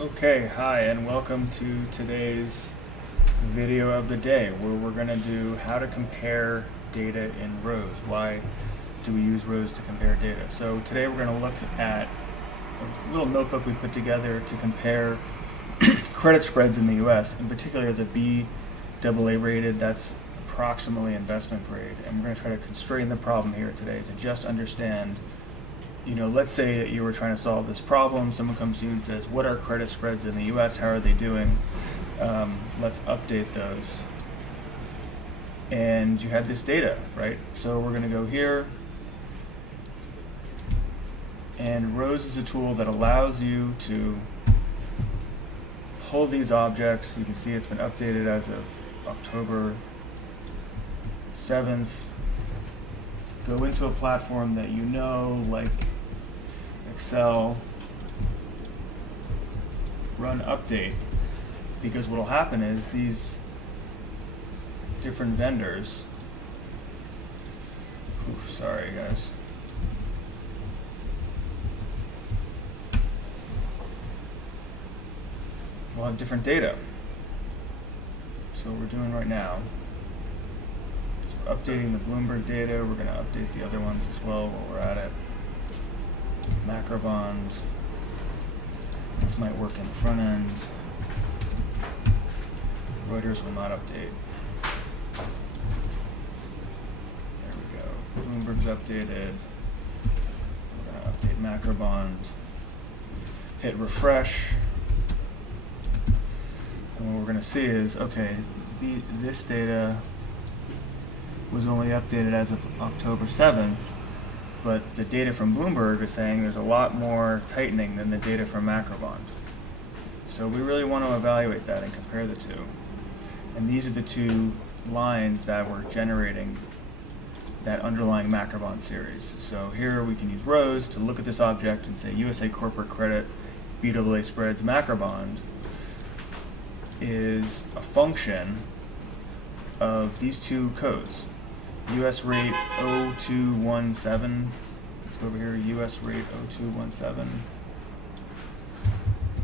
Okay, hi, and welcome to today's video of the day where we're going to do how to compare data in rows. Why do we use rows to compare data? So today we're going to look at a little notebook we put together to compare credit spreads in the US, in particular the BAA rated, that's approximately investment grade. And we're going to try to constrain the problem here today to just understand, let's say that you were trying to solve this problem. Someone comes to you and says, what are credit spreads in the US? How are they doing? Let's update those. And you have this data, right? So we're going to go here. And rows is a tool that allows you to pull these objects. You can see it's been updated as of October 7th. Go into a platform that you know, like Excel, run update, because what will happen is these different vendors, sorry guys, will have different data. So what we're doing right now, so we're updating the Bloomberg data. We're going to update the other ones as well while we're at it. Macro bond. This might work in the front end. Reuters will not update. There we go. Bloomberg's updated. We're going to update macro bond. Hit refresh. And what we're going to see is, okay, this data was only updated as of October 7th, but the data from Bloomberg is saying there's a lot more tightening than the data from Macrobond. So we really want to evaluate that and compare the two. And these are the two lines that were generating that underlying Macrobond series. So here we can use rows to look at this object and say USA Corporate Credit BAA Spreads Macrobond is a function of these two codes. US rate 0217, let's go over here, US rate 0217,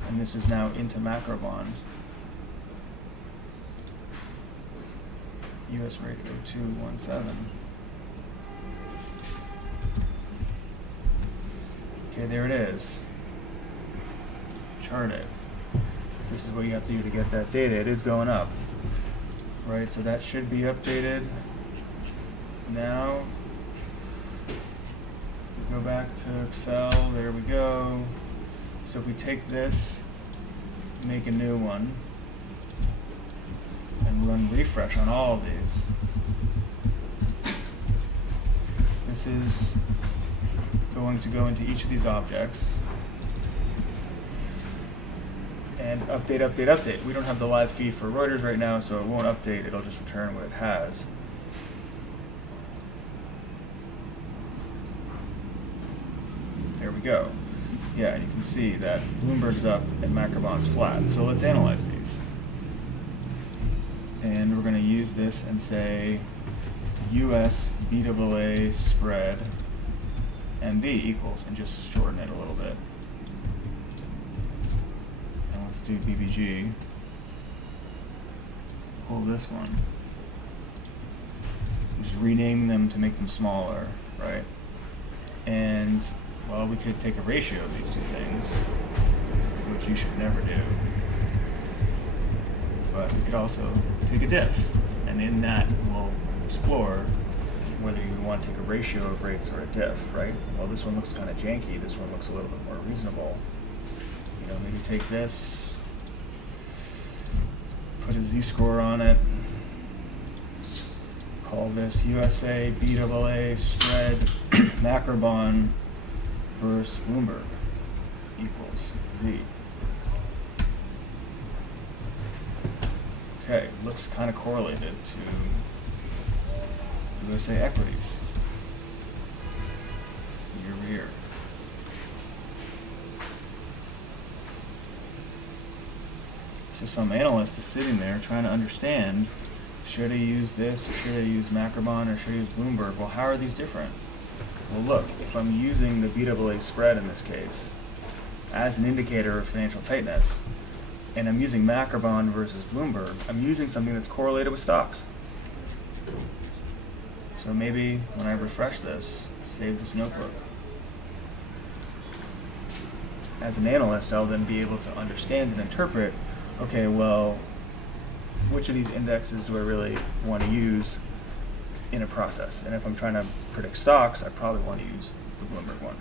and this is now into Macrobond. US rate 0217. Okay, there it is. Chart it. This is what you have to do to get that data. It is going up, right? So that should be updated. Now, we go back to Excel, there we go. So if we take this, make a new one, and run refresh on all of these, this is going to go into each of these objects and update, update, update. We don't have the live feed for Reuters right now, so it won't update, it'll just return what it has. There we go. Yeah, you can see that Bloomberg's up and Macrobond's flat. So let's analyze these. And we're going to use this and say US BAA spread MB equals, and just shorten it a little bit. And let's do BBG. Pull this one. Just rename them to make them smaller, right? And well, we could take a ratio of these two things, which you should never do. But we could also take a diff, and in that we'll explore whether you want to take a ratio of rates or a diff, right? Well, this one looks kind of janky. This one looks a little bit more reasonable. Maybe take this, put a z-score on it, call this USA BAA Spread Macrobond versus Bloomberg equals Z. Okay, looks kind of correlated to USA equities year over year. So some analyst is sitting there trying to understand, should I use this, or should I use Macrobond, or should I use Bloomberg? Well, how are these different? Well, look, if I'm using the BAA spread in this case, as an indicator of financial tightness, and I'm using Macrobond versus Bloomberg, I'm using something that's correlated with stocks. So maybe when I refresh this, save this notebook, as an analyst, I'll then be able to understand and interpret, okay, well, which of these indexes do I really want to use in a process? And if I'm trying to predict stocks, I probably want to use the Bloomberg one.